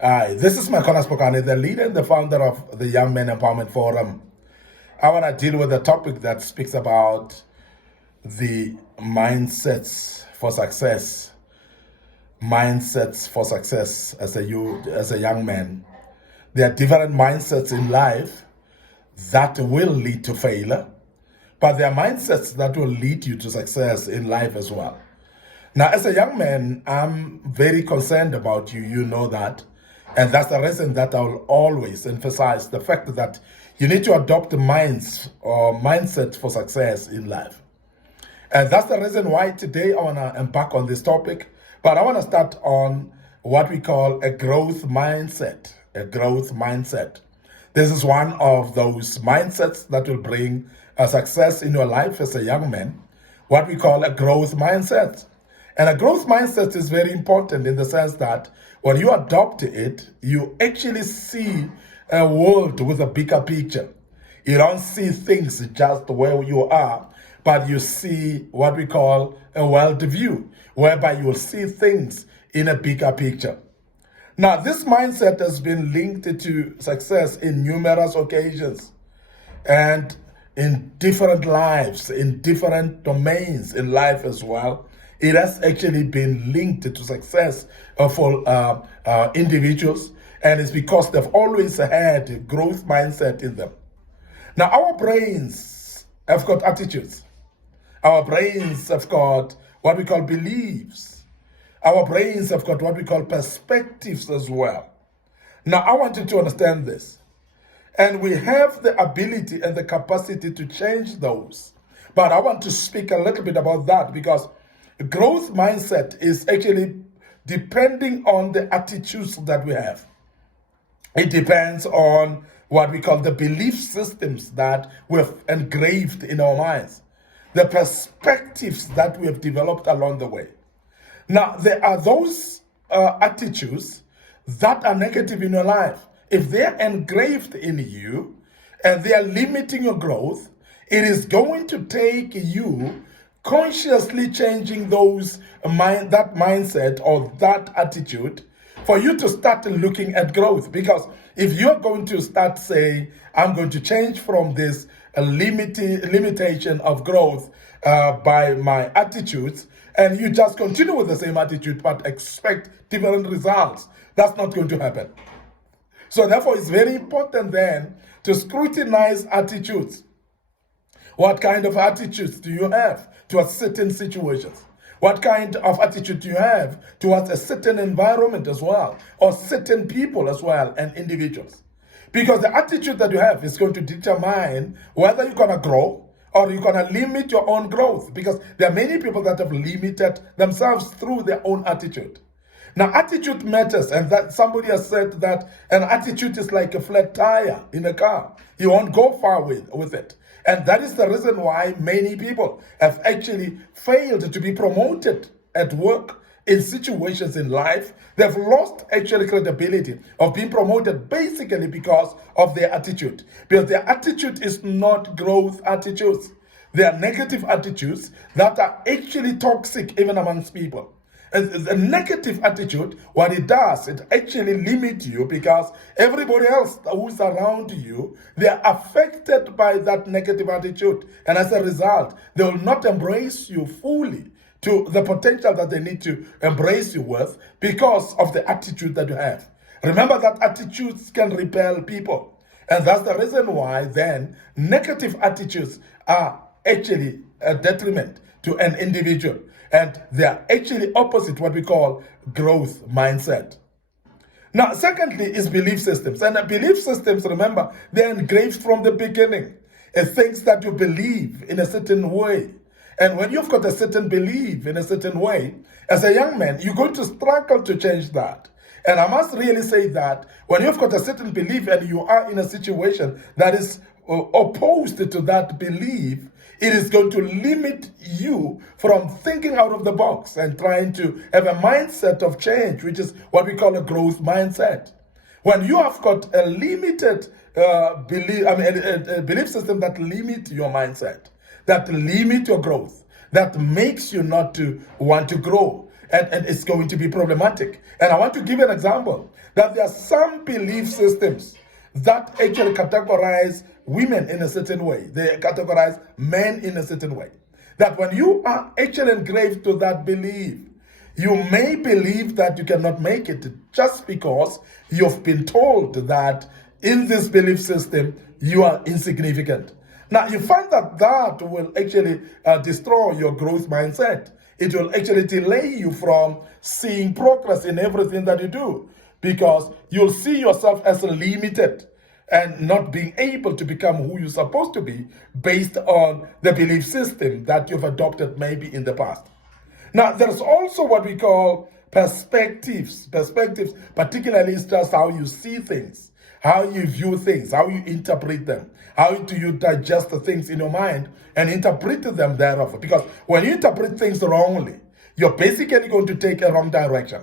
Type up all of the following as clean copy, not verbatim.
Hi, this is Micornus Phokane, the leader and the founder of the Young Men Empowerment Forum. I want to deal with a topic that speaks about the mindsets for success. Mindsets for success as a young man. There are different mindsets in life that will lead to failure, but there are mindsets that will lead you to success in life as well. Now, as a young man, I'm very concerned about you. You know that. And that's the reason that I will always emphasize the fact that you need to adopt the mindset for success in life. And that's the reason why today I want to embark on this topic. But I want to start on what we call a growth mindset. A growth mindset. This is one of those mindsets that will bring a success in your life as a young man. What we call a growth mindset. And a growth mindset is very important in the sense that when you adopt it, you actually see a world with a bigger picture. You don't see things just where you are, but you see what we call a world view, whereby you will see things in a bigger picture. Now, this mindset has been linked to success in numerous occasions and in different lives, in different domains in life as well. It has actually been linked to success for individuals, and it's because they've always had a growth mindset in them. Now, our brains have got attitudes. Our brains have got what we call beliefs. Our brains have got what we call perspectives as well. Now, I want you to understand this. And we have the ability and the capacity to change those. But I want to speak a little bit about that because growth mindset is actually depending on the attitudes that we have. It depends on what we call the belief systems that we've engraved in our minds, the perspectives that we have developed along the way. Now, there are those attitudes that are negative in your life. If they're engraved in you and they are limiting your growth, it is going to take you consciously changing that mindset or that attitude for you to start looking at growth. Because if you're going to start saying, I'm going to change from this limitation of growth by my attitudes, and you just continue with the same attitude but expect different results, that's not going to happen. So therefore, it's very important then to scrutinize attitudes. What kind of attitudes do you have towards certain situations? What kind of attitude do you have towards a certain environment as well, or certain people as well, and individuals? Because the attitude that you have is going to determine whether you're going to grow or you're going to limit your own growth. Because there are many people that have limited themselves through their own attitude. Now, attitude matters, and that somebody has said that an attitude is like a flat tire in a car. You won't go far with it. And that is the reason why many people have actually failed to be promoted at work, in situations in life. They've lost actually credibility of being promoted basically because of their attitude. Because their attitude is not growth attitudes. They are negative attitudes that are actually toxic even amongst people. A negative attitude, what it does, it actually limits you because everybody else who's around you, they are affected by that negative attitude. And as a result, they will not embrace you fully to the potential that they need to embrace you with because of the attitude that you have. Remember that attitudes can repel people. And that's the reason why then negative attitudes are actually a detriment to an individual. And they are actually opposite what we call growth mindset. Now, secondly, is belief systems. And belief systems, remember, they're engraved from the beginning. Things that you believe in a certain way. And when you've got a certain belief in a certain way, as a young man, you're going to struggle to change that. And I must really say that when you've got a certain belief and you are in a situation that is opposed to that belief, it is going to limit you from thinking out of the box and trying to have a mindset of change, which is what we call a growth mindset. When you have got a limited a belief system that limits your mindset, that limits your growth, that makes you not to want to grow, and it's going to be problematic. And I want to give an example that there are some belief systems that actually categorize women in a certain way. They categorize men in a certain way. That when you are actually engraved to that belief, you may believe that you cannot make it just because you've been told that in this belief system you are insignificant. Now, you find that that will actually destroy your growth mindset. It will actually delay you from seeing progress in everything that you do, because you'll see yourself as limited and not being able to become who you're supposed to be based on the belief system that you've adopted maybe in the past. Now, there's also what we call perspectives. Perspectives, particularly, is just how you see things, how you view things, how you interpret them. How do you digest the things in your mind and interpret them thereof? Because when you interpret things wrongly, you're basically going to take a wrong direction.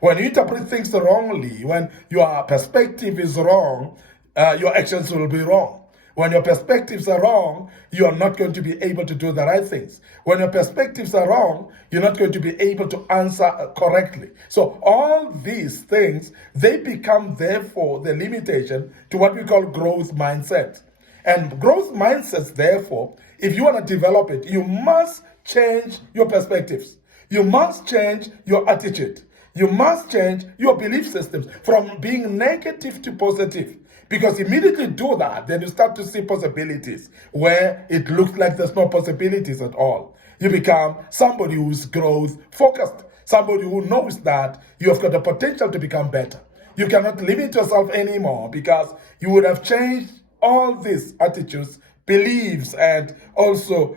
When you interpret things wrongly, when your perspective is wrong, your actions will be wrong. When your perspectives are wrong, you are not going to be able to do the right things. When your perspectives are wrong, you're not going to be able to answer correctly. So all these things, they become therefore the limitation to what we call growth mindset. And growth mindsets, therefore, if you want to develop it, you must change your perspectives. You must change your attitude. You must change your belief systems from being negative to positive. Because immediately do that, then you start to see possibilities where it looks like there's no possibilities at all. You become somebody who's growth focused, somebody who knows that you have got the potential to become better. You cannot limit yourself anymore because you would have changed all these attitudes, beliefs, and also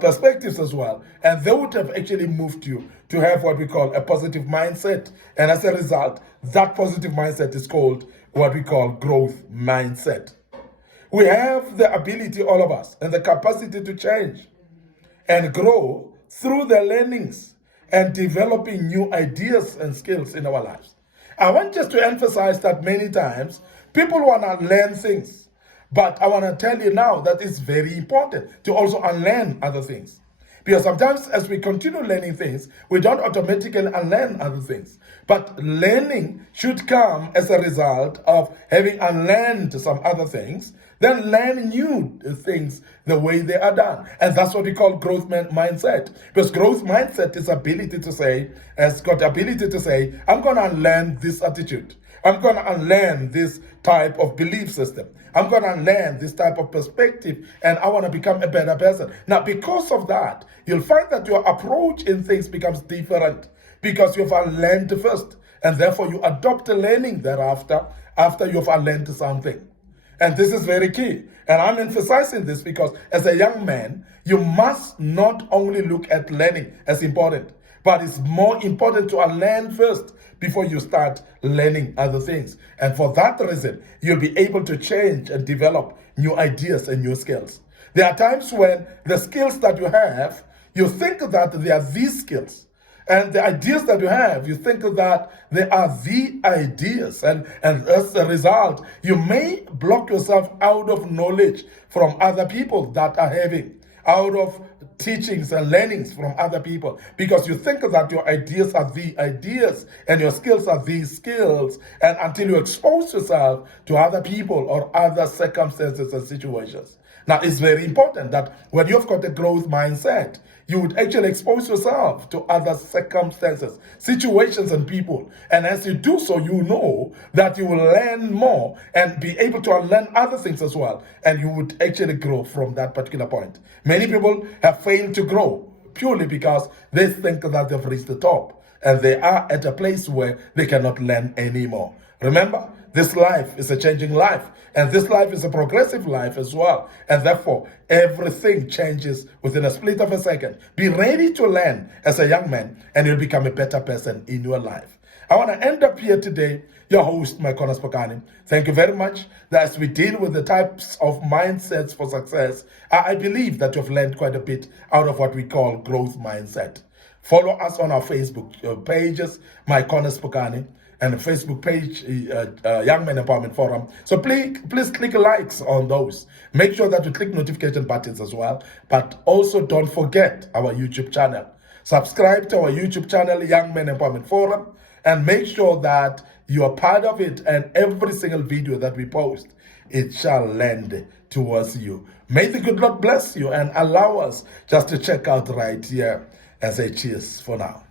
perspectives as well. And they would have actually moved you to have what we call a positive mindset. And as a result, that positive mindset is called what we call growth mindset. We have the ability, all of us, and the capacity to change and grow through the learnings and developing new ideas and skills in our lives. I want just to emphasize that many times people want to learn things, but I want to tell you now that it's very important to also unlearn other things. Because sometimes as we continue learning things, we don't automatically unlearn other things. But learning should come as a result of having unlearned some other things, then learn new things the way they are done. And that's what we call growth mindset. Because growth mindset is ability to say, has got the ability to say, I'm going to unlearn this attitude. I'm going to unlearn this type of belief system. I'm going to unlearn this type of perspective, and I want to become a better person. Now, because of that, you'll find that your approach in things becomes different because you've unlearned first, and therefore you adopt a learning thereafter after you've unlearned something. And this is very key. And I'm emphasizing this because as a young man, you must not only look at learning as important, but it's more important to unlearn first before you start learning other things. And for that reason, you'll be able to change and develop new ideas and new skills. There are times when the skills that you have, you think that they are these skills. And the ideas that you have, you think that they are the ideas. And as a result, you may block yourself out of knowledge from other people that are having, out of teachings and learnings from other people, because you think that your ideas are the ideas and your skills are these skills. And until you expose yourself to other people or other circumstances and situations. Now, it's very important that when you've got a growth mindset, you would actually expose yourself to other circumstances, situations, and people. And as you do so, you know that you will learn more and be able to unlearn other things as well. And you would actually grow from that particular point. Many people have failed to grow purely because they think that they've reached the top and they are at a place where they cannot learn anymore. Remember, this life is a changing life, and this life is a progressive life as well. And therefore, everything changes within a split of a second. Be ready to learn as a young man, and you'll become a better person in your life. I want to end up here today, your host, Micornus Phokane. Thank you very much. That as we deal with the types of mindsets for success, I believe that you've learned quite a bit out of what we call growth mindset. Follow us on our Facebook pages, Micornus Phokane, and the Facebook page, Young Men Empowerment Forum. So please click likes on those. Make sure that you click notification buttons as well. But also don't forget our YouTube channel. Subscribe to our YouTube channel, Young Men Empowerment Forum, and make sure that you are part of it, and every single video that we post, it shall land towards you. May the good Lord bless you and allow us just to check out right here and say cheers for now.